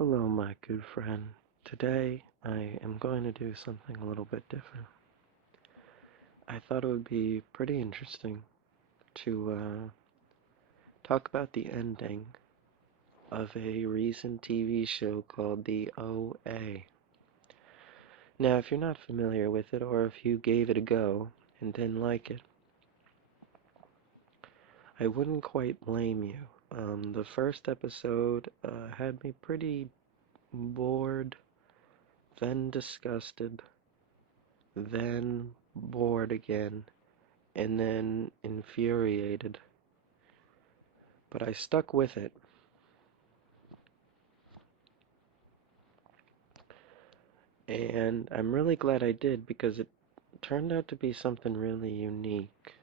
Hello, my good friend. Today I am going to do something a little bit different. I thought it would be pretty interesting to talk about the ending of a recent TV show called The OA. Now, if you're not familiar with it, or if you gave it a go and didn't like it, I wouldn't quite blame you. The first episode had me pretty bored, then disgusted, then bored again, and then infuriated. But I stuck with it. And I'm really glad I did because it turned out to be something really unique.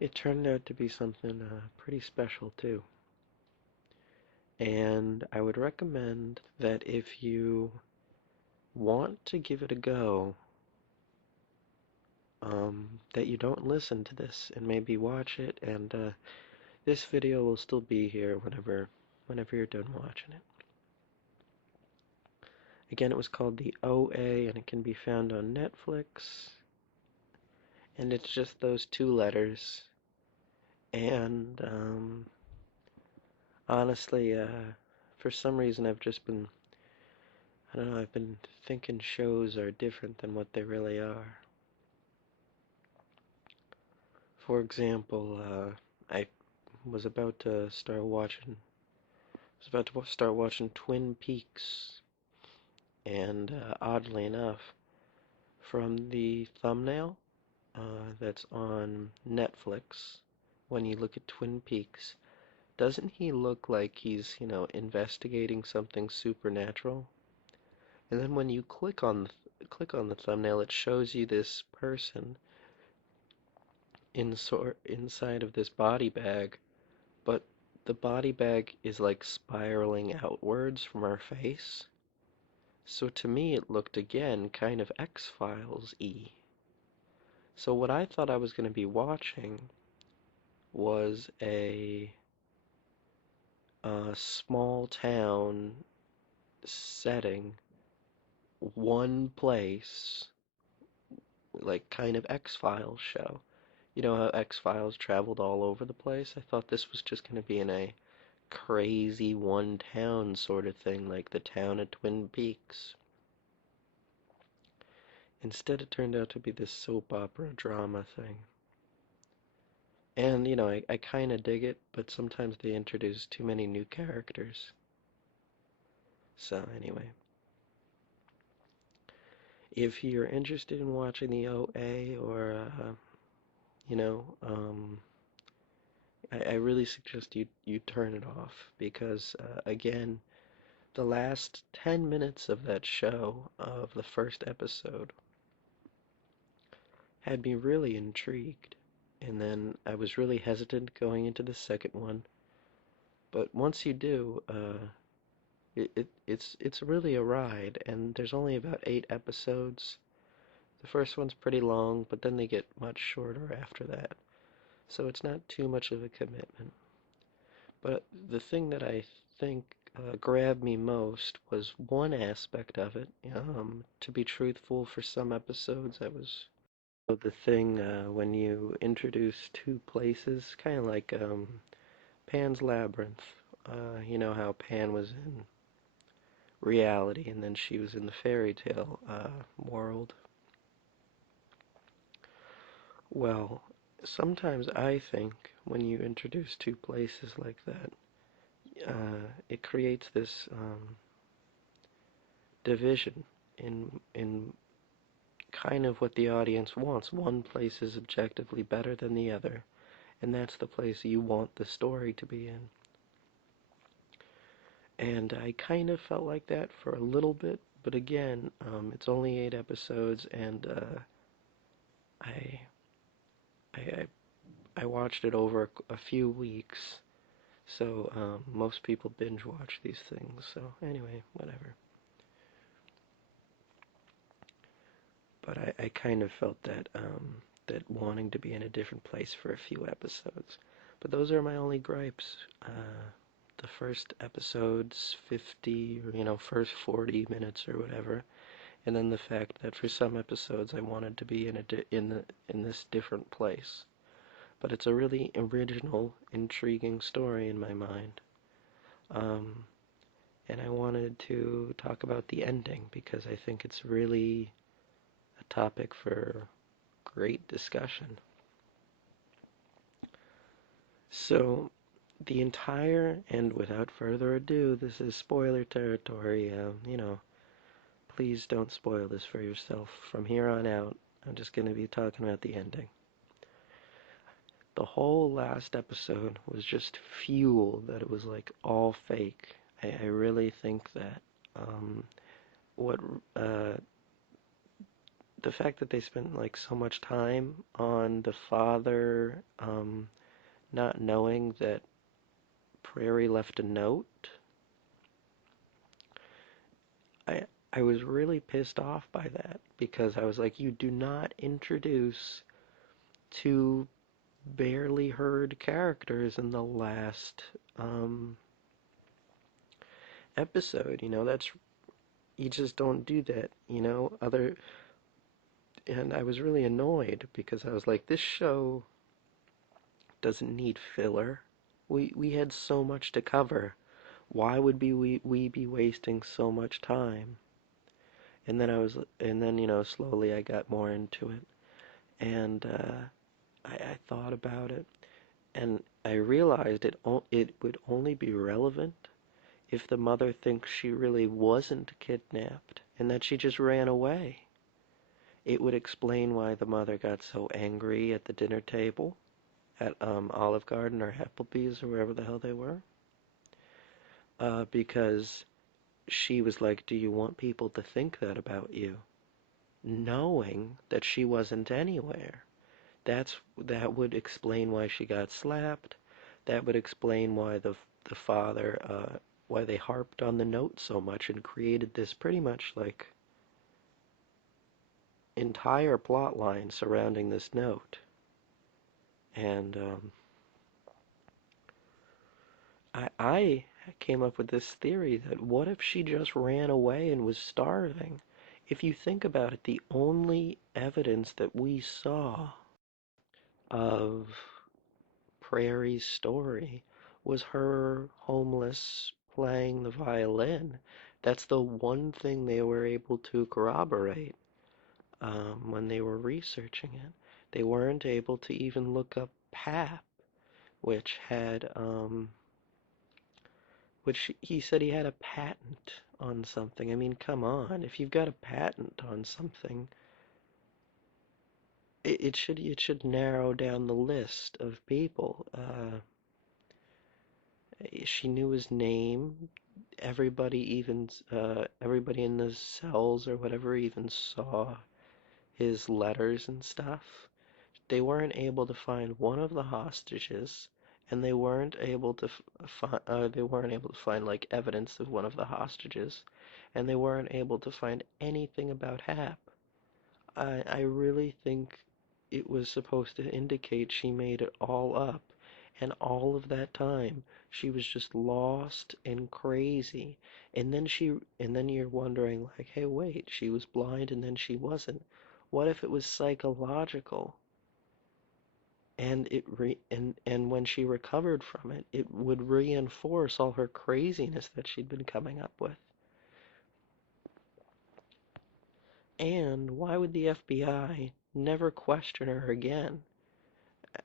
It turned out to be something pretty special too. And I would recommend that if you want to give it a go, that you don't listen to this and maybe watch it, and this video will still be here whenever you're done watching it. Again, it was called The OA, and it can be found on Netflix. And it's just those two letters. And honestly, for some reason, I don't know, I've been thinking shows are different than what they really are. For example, I was about to start watching, Twin Peaks, and oddly enough, from the thumbnail that's on Netflix, when you look at Twin Peaks, doesn't he look like he's, investigating something supernatural? And then when you click on the thumbnail, it shows you this person inside of this body bag, but the body bag is like spiraling outwards from our face. So to me, it looked again kind of X-Files-y. So what I thought I was going to be watching was a small town setting, one place, like kind of X-Files show. You know how X-Files traveled all over the place? I thought this was just going to be in a crazy one town sort of thing, like the town of Twin Peaks. Instead, it turned out to be this soap opera drama thing. And, I kind of dig it, but sometimes they introduce too many new characters. So, anyway. If you're interested in watching the OA, or, you know, um, I really suggest you turn it off because, again, the last 10 minutes of that show, of the first episode, had me really intrigued. And then I was really hesitant going into the second one. But once you do, it's really a ride, and there's only about 8 episodes. The first one's pretty long, but then they get much shorter after that. So it's not too much of a commitment. But the thing that I think grabbed me most was one aspect of it. To be truthful, for some episodes, I was the thing when you introduce two places, kind of like Pan's Labyrinth. You know how Pan was in reality and then she was in the fairy tale world. Well, sometimes I think when you introduce two places like that, it creates this division in kind of what the audience wants. One place is objectively better than the other, and that's the place you want the story to be in. And I kind of felt like that for a little bit, but again, it's only 8 episodes, and I, I I watched it over a few weeks. So most people binge watch these things. So anyway, whatever. But I kind of felt that wanting to be in a different place for a few episodes. But those are my only gripes. the first episode's 50 or, first 40 minutes or whatever, and then the fact that for some episodes I wanted to be in this different place. But it's a really original, intriguing story in my mind. Um, and I wanted to talk about the ending because I think it's really a topic for great discussion. So, the entire, and without further ado, this is spoiler territory. Please don't spoil this for yourself. From here on out, I'm just going to be talking about the ending. The whole last episode was just fuel that it was like all fake. I really think that what the fact that they spent like so much time on the father not knowing that Prairie left a note, I I was really pissed off by that because I was like, you do not introduce two barely heard characters in the last episode. That's you just don't do that. And I was really annoyed because I was like, this show doesn't need filler. We had so much to cover. Why would we be wasting so much time? And then slowly I got more into it, and I thought about it, and I realized it would only be relevant if the mother thinks she really wasn't kidnapped and that she just ran away. It would explain why the mother got so angry at the dinner table at Olive Garden or Applebee's or wherever the hell they were. Because she was like, do you want people to think that about you? Knowing that she wasn't anywhere. That would explain why she got slapped. That would explain why the father why they harped on the note so much and created this pretty much like entire plot line surrounding this note. And I came up with this theory that what if she just ran away and was starving? If you think about it, the only evidence that we saw of Prairie's story was her homeless playing the violin. That's the one thing they were able to corroborate when they were researching it. They weren't able to even look up Pap, which had which he said he had a patent on something. I mean, come on, if you've got a patent on something, it should narrow down the list of people. She knew his name. Everybody in the cells or whatever even saw his letters and stuff. They weren't able to find one of the hostages, and they weren't able to find like evidence of one of the hostages, and they weren't able to find anything about Hap. I really think it was supposed to indicate she made it all up, and all of that time she was just lost and crazy. And then you're wondering like, hey, wait, she was blind and then she wasn't. What if it was psychological? And when she recovered from it, it would reinforce all her craziness that she'd been coming up with. And why would the FBI never question her again?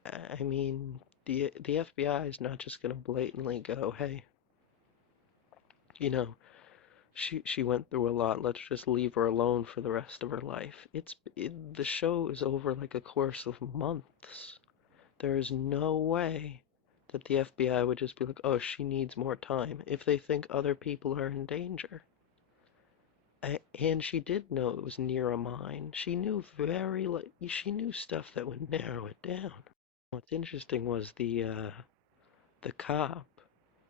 I mean, the FBI is not just going to blatantly go, "Hey, you know, she went through a lot. Let's just leave her alone for the rest of her life." The show is over like a course of months. There is no way that the FBI would just be like, "Oh, she needs more time," if they think other people are in danger. And she did know it was near a mine. She knew stuff that would narrow it down. What's interesting was the cop.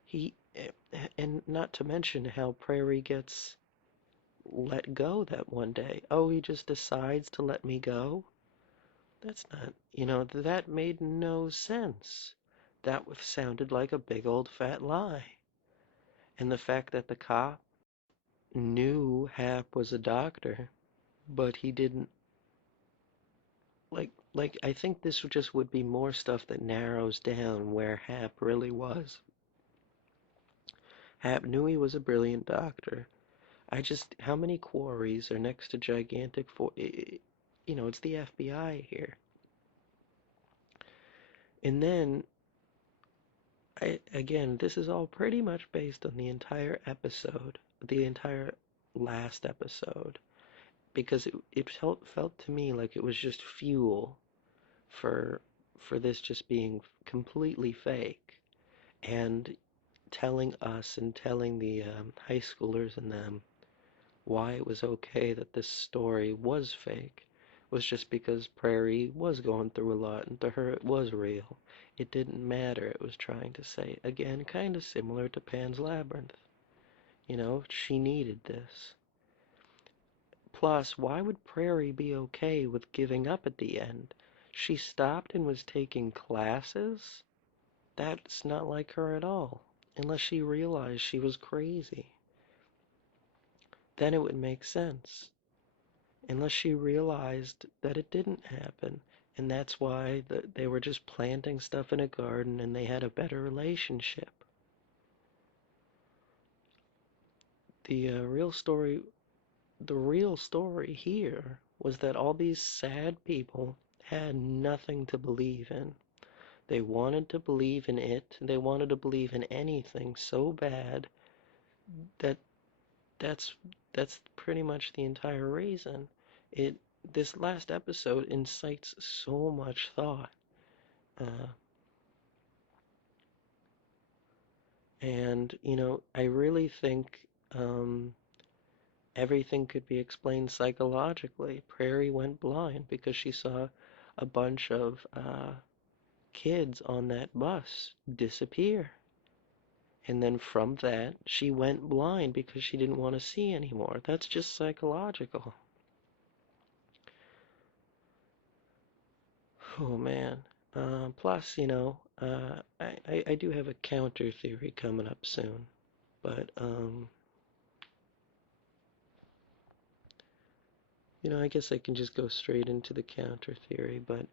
He and not to mention how Prairie gets let go that one day. Oh, he just decides to let me go? That's not, that made no sense. That sounded like a big old fat lie. And the fact that the cop knew Hap was a doctor, but he didn't like I think this just would be more stuff that narrows down where Hap really was. Hap knew he was a brilliant doctor. How many quarries are next to gigantic it's the FBI here. And then again, this is all pretty much based on the entire episode, the entire last episode, because it felt to me like it was just fuel for for this just being completely fake, and telling us and telling the high schoolers and them why it was okay that this story was fake was just because Prairie was going through a lot, and to her it was real. It didn't matter, it was trying to say. Again, kind of similar to Pan's Labyrinth. She needed this. Plus, why would Prairie be okay with giving up at the end? She stopped and was taking classes? That's not like her at all, unless she realized she was crazy. Then it would make sense. Unless she realized that it didn't happen, and that's why they were just planting stuff in a garden and they had a better relationship. The real story here was that all these sad people had nothing to believe in. They wanted to believe in it. They wanted to believe in anything so bad that that's that's pretty much the entire reason. It This last episode incites so much thought, uh, and I really think everything could be explained psychologically. Prairie went blind because she saw a bunch of kids on that bus disappear. And then from that, she went blind because she didn't want to see anymore. That's just psychological. Oh man. Plus, I do have a counter theory coming up soon, but I guess I can just go straight into the counter theory. But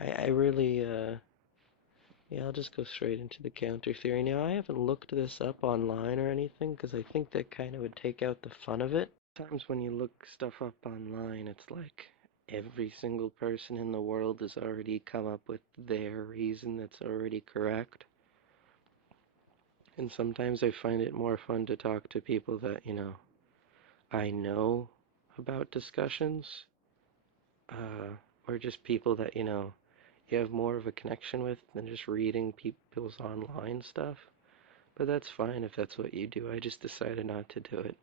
I really, yeah, I'll just go straight into the counter theory. Now, I haven't looked this up online or anything because I think that kind of would take out the fun of it. Sometimes when you look stuff up online, it's like every single person in the world has already come up with their reason that's already correct. And sometimes I find it more fun to talk to people that, I know about discussions, or just people that, you have more of a connection with than just reading people's online stuff. But that's fine if that's what you do. I just decided not to do it.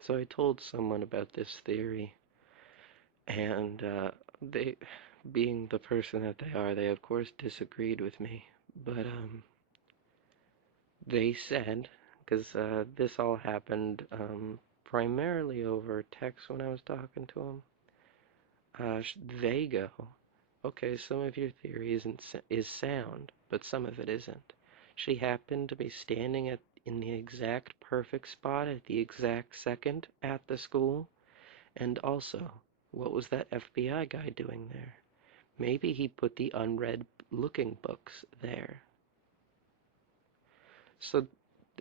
So I told someone about this theory, and they, being the person that they are, they of course disagreed with me. But they said, because this all happened primarily over text when I was talking to them, they go, okay, some of your theory is sound, but some of it isn't. She happened to be standing in the exact perfect spot at the exact second at the school, and also, what was that FBI guy doing there? Maybe he put the unread looking books there. So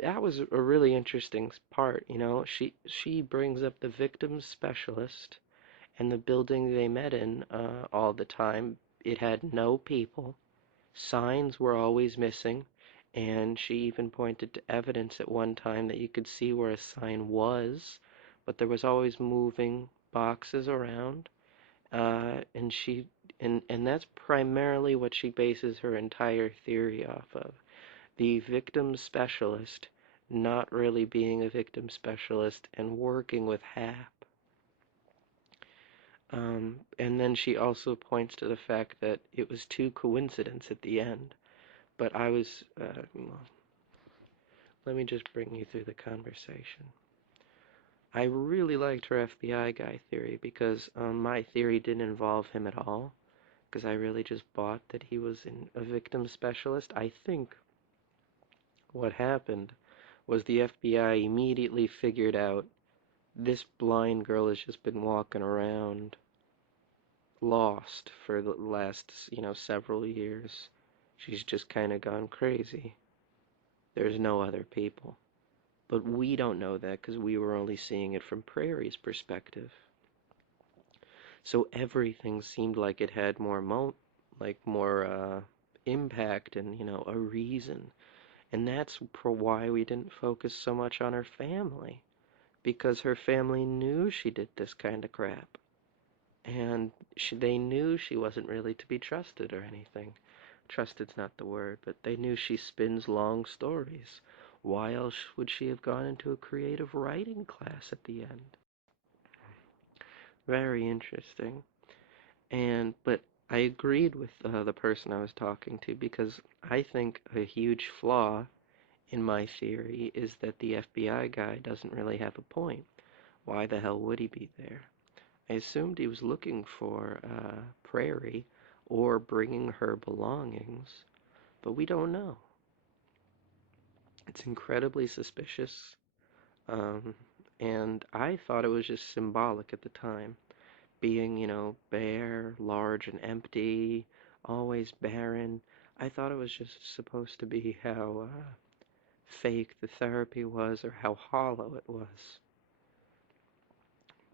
that was a really interesting part, She brings up the victim specialist and the building they met in all the time. It had no people. Signs were always missing, and she even pointed to evidence at one time that you could see where a sign was, but there was always moving boxes around. And that's primarily what she bases her entire theory off of. The victim specialist not really being a victim specialist and working with Hap. And then she also points to the fact that it was too coincidence at the end. But well, let me just bring you through the conversation. I really liked her FBI guy theory because my theory didn't involve him at all. Because I really just bought that he was a victim specialist. I think what happened was the FBI immediately figured out this blind girl has just been walking around lost for the last, several years. She's just kind of gone crazy. There's no other people. But we don't know that because we were only seeing it from Prairie's perspective. So everything seemed like it had more impact and, a reason. And that's why we didn't focus so much on her family. Because her family knew she did this kind of crap. And they knew she wasn't really to be trusted or anything. Trusted's not the word, but they knew she spins long stories. Why else would she have gone into a creative writing class at the end? Very interesting. But I agreed with the person I was talking to because I think a huge flaw in my theory is that the FBI guy doesn't really have a point. Why the hell would he be there? I assumed he was looking for Prairie or bringing her belongings, but we don't know. It's incredibly suspicious, um, and I thought it was just symbolic at the time. Being, bare, large, and empty, always barren. I thought it was just supposed to be how fake the therapy was or how hollow it was.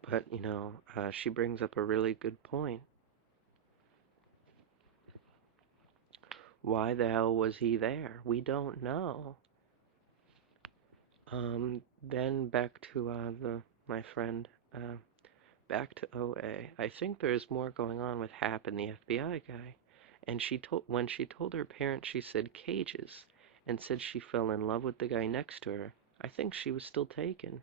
But, she brings up a really good point. Why the hell was he there? We don't know. Then back to my friend, back to OA. I think there's more going on with Hap and the FBI guy. And when she told her parents she said cages and said she fell in love with the guy next to her, I think she was still taken.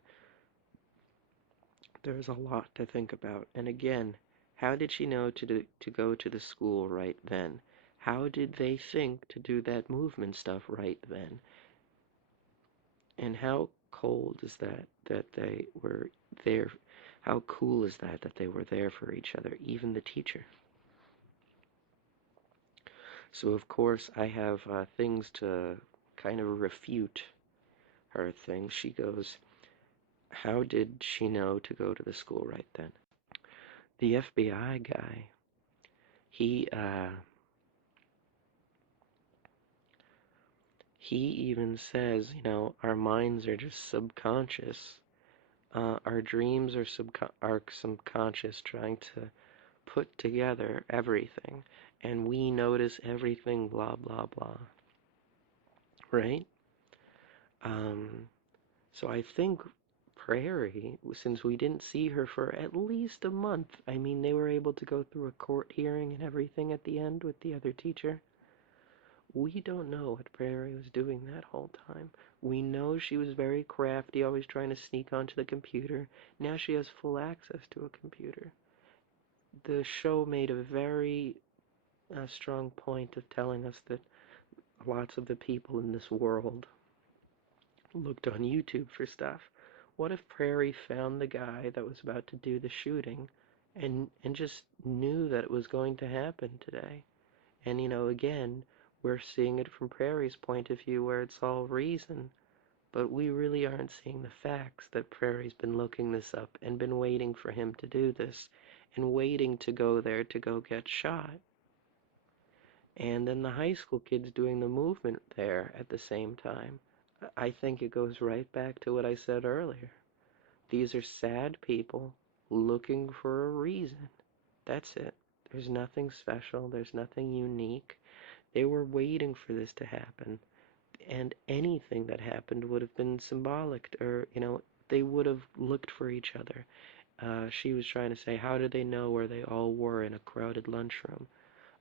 There's a lot to think about. And again, how did she know to go to the school right then? How did they think to do that movement stuff right then? And how cold is that they were there? How cool is that they were there for each other, even the teacher? So of course I have things to kind of refute her thing. She goes, how did she know to go to the school right then? The FBI guy, he uh, he even says, our minds are just subconscious. Our dreams are subconscious, trying to put together everything, and we notice everything, blah blah blah. Right? Um, so I think Prairie, since we didn't see her for at least a month, I mean, they were able to go through a court hearing and everything at the end with the other teacher. We don't know what Prairie was doing that whole time. We know she was very crafty, always trying to sneak onto the computer. Now she has full access to a computer. The show made a very strong point of telling us that lots of the people in this world looked on YouTube for stuff. What if Prairie found the guy that was about to do the shooting and just knew that it was going to happen today? And again, we're seeing it from Prairie's point of view where it's all reason, but we really aren't seeing the facts that Prairie's been looking this up and been waiting for him to do this and waiting to go there to go get shot. And then the high school kids doing the movement there at the same time. I think it goes right back to what I said earlier. These are sad people looking for a reason. That's it. There's nothing special. There's nothing unique. They were waiting for this to happen. And anything that happened would have been symbolic, or, they would have looked for each other. She was trying to say, how did they know where they all were in a crowded lunchroom?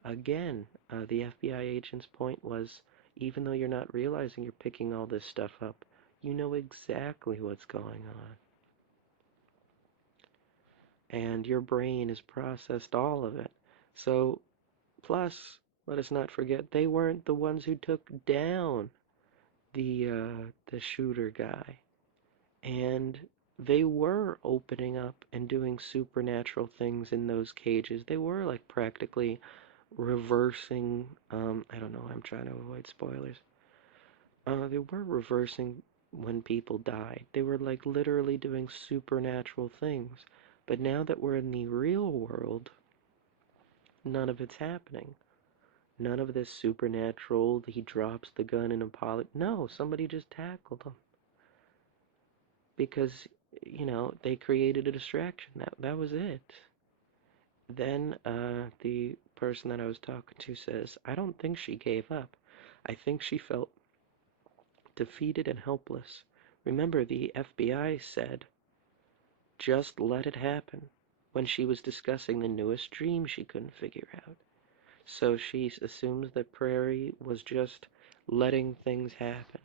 Again, the FBI agent's point was, even though you're not realizing you're picking all this stuff up, you know exactly what's going on. And your brain has processed all of it. So, plus, let us not forget, they weren't the ones who took down the shooter guy. And they were opening up and doing supernatural things in those cages. They were like practically reversing, I don't know, I'm trying to avoid spoilers. They were reversing when people died. They were like literally doing supernatural things. But now that we're in the real world, none of it's happening. None of this supernatural, he drops the gun in a poly. No, somebody just tackled him. Because, they created a distraction. That was it. Then the person that I was talking to says, I don't think she gave up. I think she felt defeated and helpless. Remember, the FBI said, just let it happen, when she was discussing the newest dream she couldn't figure out. So she assumes that Prairie was just letting things happen.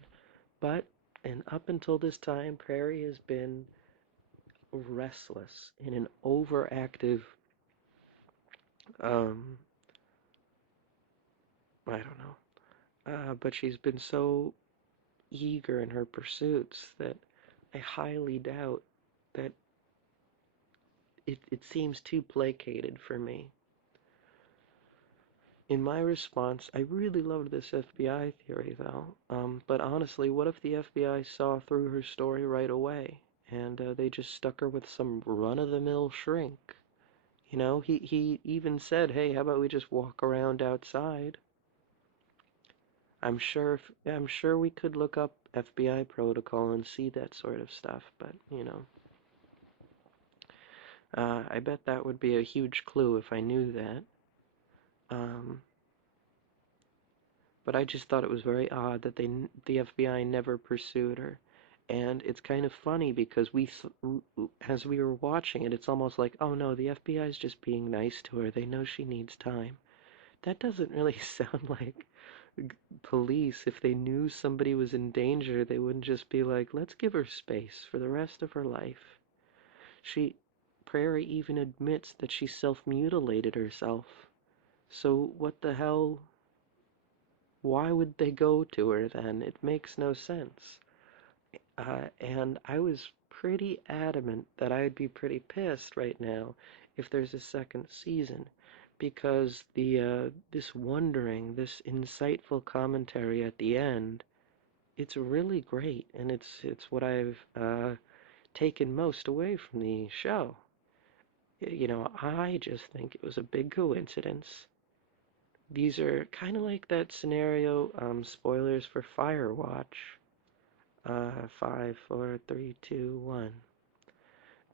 But, and up until this time, Prairie has been restless in an overactive, um, I don't know, but she's been so eager in her pursuits that I highly doubt that it seems too placated for me. In my response, I really loved this FBI theory, though. But honestly, what if the FBI saw through her story right away, and they just stuck her with some run-of-the-mill shrink? He even said, "Hey, how about we just walk around outside?" I'm sure we could look up FBI protocol and see that sort of stuff, but I bet that would be a huge clue if I knew that. Um, but I just thought it was very odd that the FBI never pursued her. And it's kind of funny because as we were watching it, it's almost like, oh no, the FBI is just being nice to her. They know she needs time. That doesn't really sound like police. If they knew somebody was in danger, they wouldn't just be like, let's give her space for the rest of her life. She, Prairie even admits that she self-mutilated herself. So what the hell? Why would they go to her then? It makes no sense. And I was pretty adamant that I'd be pretty pissed right now if there's a second season, because this wondering, this insightful commentary at the end, it's really great, and it's what I've taken most away from the show. I just think it was a big coincidence. These are kind of like that scenario, spoilers for Firewatch, 5, 4, 3, 2, 1.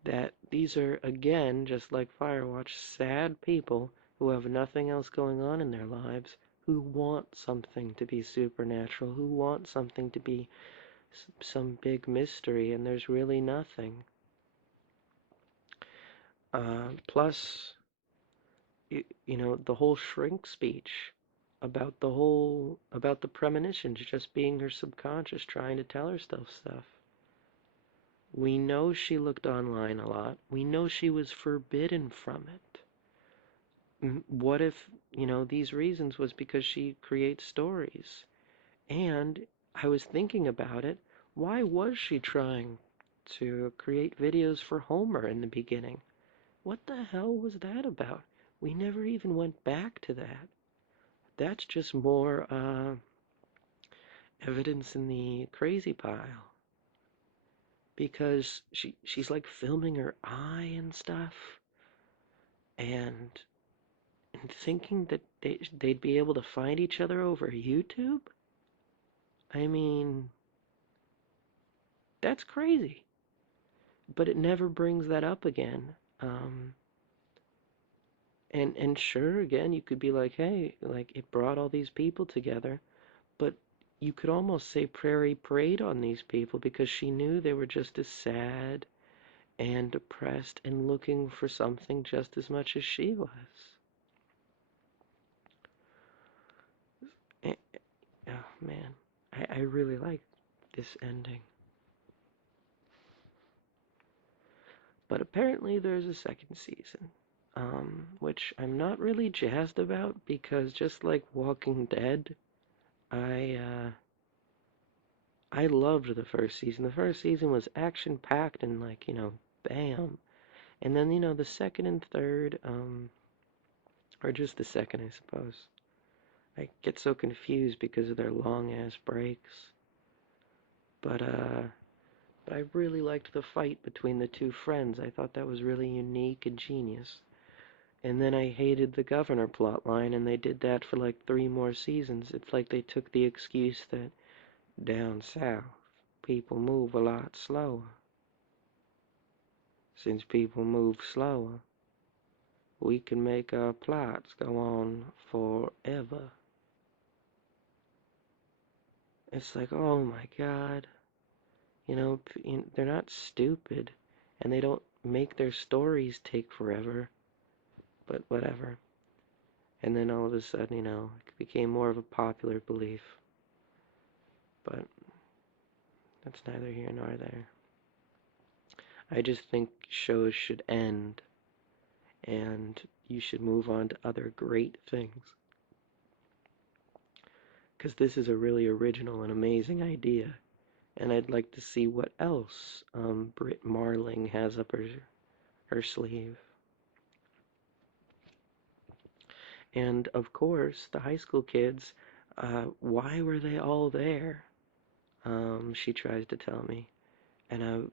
That these are, again, just like Firewatch, sad people who have nothing else going on in their lives, who want something to be supernatural, who want something to be some big mystery, and there's really nothing. Plus, the whole shrink speech about the premonitions just being her subconscious trying to tell herself stuff. We know she looked online a lot. We know she was forbidden from it. What if, these reasons was because she creates stories? And I was thinking about it. Why was she trying to create videos for Homer in the beginning? What the hell was that about? We never even went back to that. That's just more evidence in the crazy pile. Because she's like filming her eye and stuff, and thinking that they'd be able to find each other over YouTube. I mean, that's crazy. But it never brings that up again. And sure, again, you could be like, hey, like it brought all these people together, but you could almost say Prairie preyed on these people because she knew they were just as sad and depressed and looking for something just as much as she was. Eh, oh man, I really like this ending. But apparently there's a second season, which I'm not really jazzed about because just like Walking Dead, I I loved the first season. The first season was action packed and like bam. And then the second and third, or just the second, I suppose. I get so confused because of their long ass breaks. But I really liked the fight between the two friends. I thought that was really unique and genius. And then I hated the governor plotline, and they did that for like 3 more seasons. It's like they took the excuse that down south, people move a lot slower. Since people move slower, we can make our plots go on forever. It's like, oh my God, they're not stupid, and they don't make their stories take forever, but whatever. And then all of a sudden, it became more of a popular belief. But that's neither here nor there. I just think shows should end, and you should move on to other great things. Because this is a really original and amazing idea, and I'd like to see what else Britt Marling has up her sleeve. And of course, the high school kids, why were they all there? She tries to tell me. And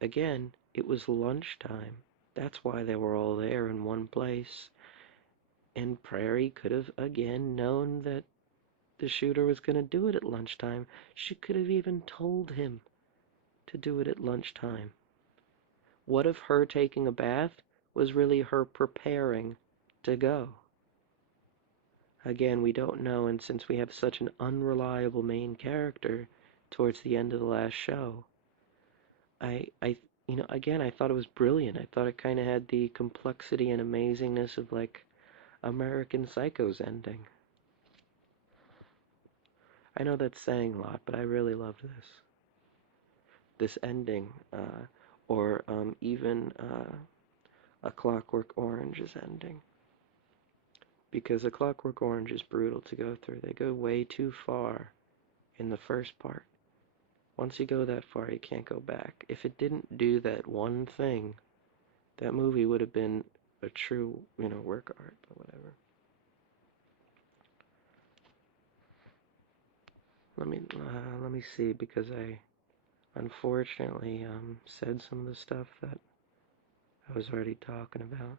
again, it was lunchtime. That's why they were all there in one place. And Prairie could have, again, known that the shooter was going to do it at lunchtime. She could have even told him to do it at lunchtime. What if her taking a bath was really her preparing to go? Again, we don't know, and since we have such an unreliable main character towards the end of the last show, again, I thought it was brilliant. I thought it kind of had the complexity and amazingness of like American Psycho's ending. I know that's saying a lot, but I really loved this ending, or even A Clockwork Orange's ending. Because A Clockwork Orange is brutal to go through. They go way too far in the first part. Once you go that far, you can't go back. If it didn't do that one thing, that movie would have been a true, work of art, but whatever. Let me see, because I unfortunately said some of the stuff that I was already talking about.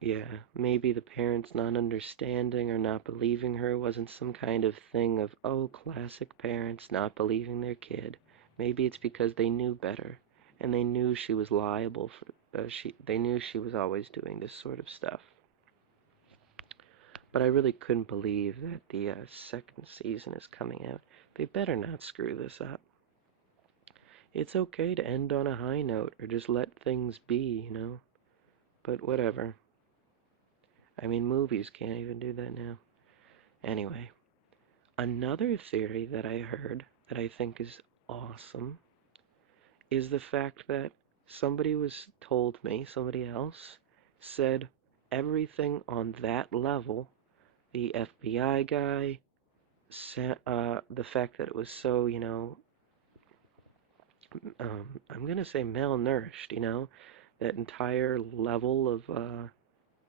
Yeah, maybe the parents not understanding or not believing her wasn't some kind of thing of, oh, classic parents not believing their kid. Maybe it's because they knew better, and they knew she was liable for, they knew she was always doing this sort of stuff. But I really couldn't believe that the second season is coming out. They better not screw this up. It's okay to end on a high note or just let things be, But whatever. I mean, movies can't even do that now. Anyway, another theory that I heard that I think is awesome is the fact that somebody else said everything on that level, the FBI guy, the fact that it was so, I'm going to say malnourished, that entire level of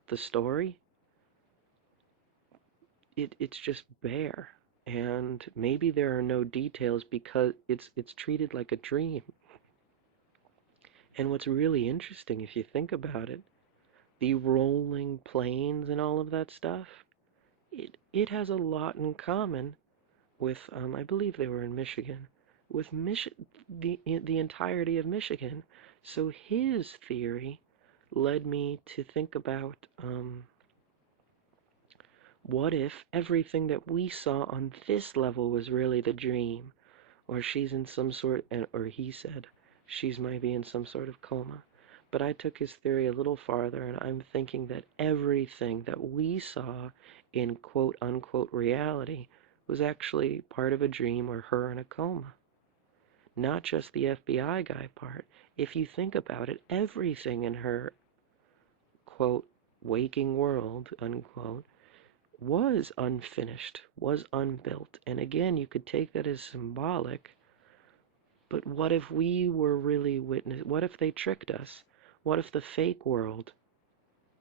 the story, it's just bare. And maybe there are no details because it's treated like a dream. And what's really interesting, if you think about it, the rolling plains and all of that stuff, it has a lot in common with, I believe they were in Michigan, with the entirety of Michigan. So his theory led me to think about, what if everything that we saw on this level was really the dream? Or she's in some sort, or he said, she's maybe in some sort of coma. But I took his theory a little farther, and I'm thinking that everything that we saw in quote-unquote reality was actually part of a dream or her in a coma. Not just the FBI guy part. If you think about it, everything in her, quote, waking world, unquote, was unfinished, was unbuilt. And again, you could take that as symbolic, but what if we were really what if they tricked us? What if the fake world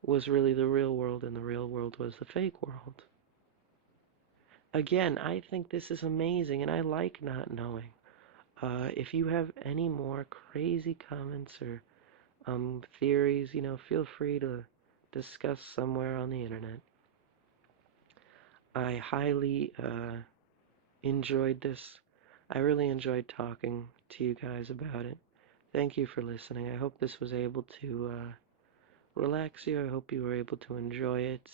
was really the real world and the real world was the fake world. Again, I think this is amazing and I like not knowing. If you have any more crazy comments or theories, feel free to discuss somewhere on the internet. I highly enjoyed this. I really enjoyed talking to you guys about it. Thank you for listening. I hope this was able to relax you. I hope you were able to enjoy it,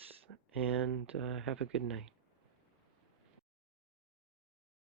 and have a good night.